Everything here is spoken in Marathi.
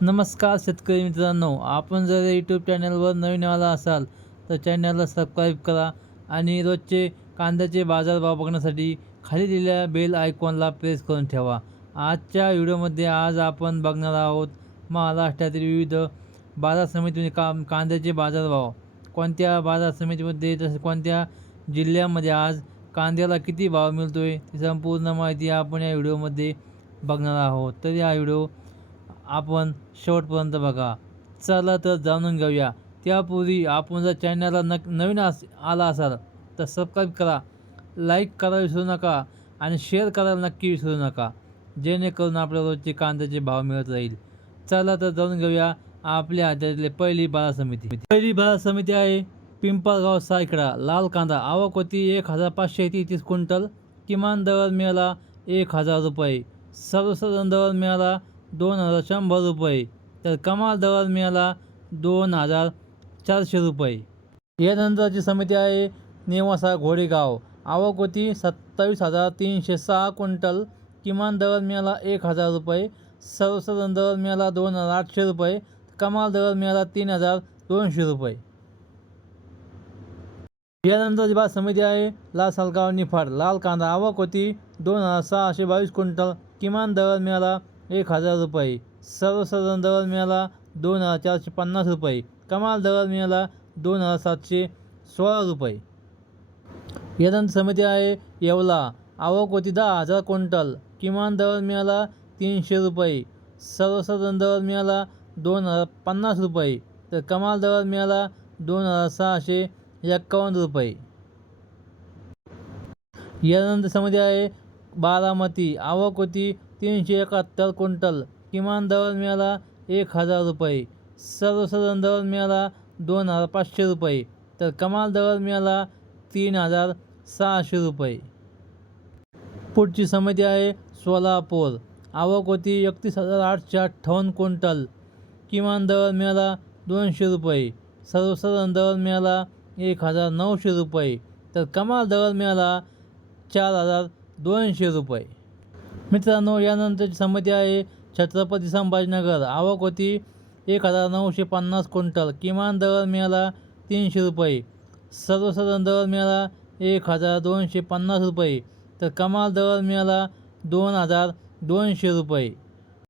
नमस्कार शेतकरी मित्रांनो आपण जर यूट्यूब चॅनलवर नवीन आला असाल तर चॅनलला सबस्क्राईब करा आणि रोजचे कांद्याचे बाजारभाव बघण्यासाठी खाली दिलेल्या बेल आयकॉनला प्रेस करून ठेवा. आजच्या व्हिडिओमध्ये आज आपण बघणार आहोत महाराष्ट्रातील विविध बाजार समितीमध्ये का कांद्याचे बाजारभाव कोणत्या बाजार समितीमध्ये तसेच कोणत्या जिल्ह्यामध्ये आज कांद्याला किती भाव मिळतो आहे ती संपूर्ण माहिती आपण या व्हिडिओमध्ये बघणार आहोत. तर या व्हिडिओ आपण शेवटपर्यंत बघा. चला तर जाणून घेऊया. त्यापूर्वी आपण जर चॅनलला नक नवीन अस आला असाल तर सबस्क्राईब करा लाईक करा विसरू नका आणि शेअर करायला नक्की विसरू नका. जेणेकरून आपल्या रोजचे कांद्याचे भाव मिळत राहील. चला तर जाणून घेऊया आपल्या हातातली पहिली बाजार समिती. पहिली बाजार समिती आहे पिंपळगाव सायकडा. लाल कांदा. आवक होती एक हजार पाचशे तेहतीस क्विंटल. किमान दर मिळाला एक हजार रुपये. सर्वसाधारण दर मिळाला दोन हजार शंभर रुपये. तर कमाल दर मिळाला दोन हजार चारशे रुपये. यानंतरची समिती आहे नेवासा घोडेगाव. आवक होती सत्तावीस हजार तीनशे सहा क्विंटल. किमान दर मिळाला एक हजार रुपये. सर्वसाधारण दर मिळाला दोन हजार आठशे रुपये. कमाल दर मिळाला तीन हजार दोनशे रुपये. यानंतरची बात समिती आहे लाल सालगाव निफाड. लाल कांदा आवक होती दोन हजार सहाशे बावीस क्विंटल. किमान दर मिळाला एक हजार रुपये. सर्वसाधारण दर मिळाला दोन हजार चारशे पन्नास रुपये. कमाल दर मिळाला दोन हजार सातशे सोळा रुपये. यानंतर समिती आहे येवला. आवक होती दहा हजार क्विंटल. किमान दर मिळाला तीनशे रुपये. सर्वसाधारण दर मिळाला दोन हजार पन्नास रुपये. तर कमाल दर मिळाला दोन हजार सहाशे एक्कावन्न रुपये. यानंतर समिती आहे बारामती. आवक होती तीनशे एकाहत्तर क्विंटल. किमान दर मिळाला एक हजार रुपये. सर्वसाधारण दर मिळाला दोन हजार पाचशे रुपये. तर कमाल दर मिळाला तीन हजार सहाशे रुपये. पुढची समिती आहे सोलापूर. आवक होती एकतीस हजार आठशे अठ्ठावन्न क्विंटल. किमान दर मिळाला दोनशे रुपये. सर्वसाधारण दर मिळाला एक हजार नऊशे रुपये. तर कमाल दर मिळाला चार हजार दोनशे रुपये. मित्रांनो यानंतरची समिती आहे छत्रपती संभाजीनगर. आवक होती एक हजार नऊशे पन्नास क्विंटल. किमान दर मिळाला तीनशे रुपये. सर्वसाधारण दर मिळाला एक हजार दोनशे पन्नास रुपये. तर कमाल दर मिळाला दोन हजार दोनशे रुपये.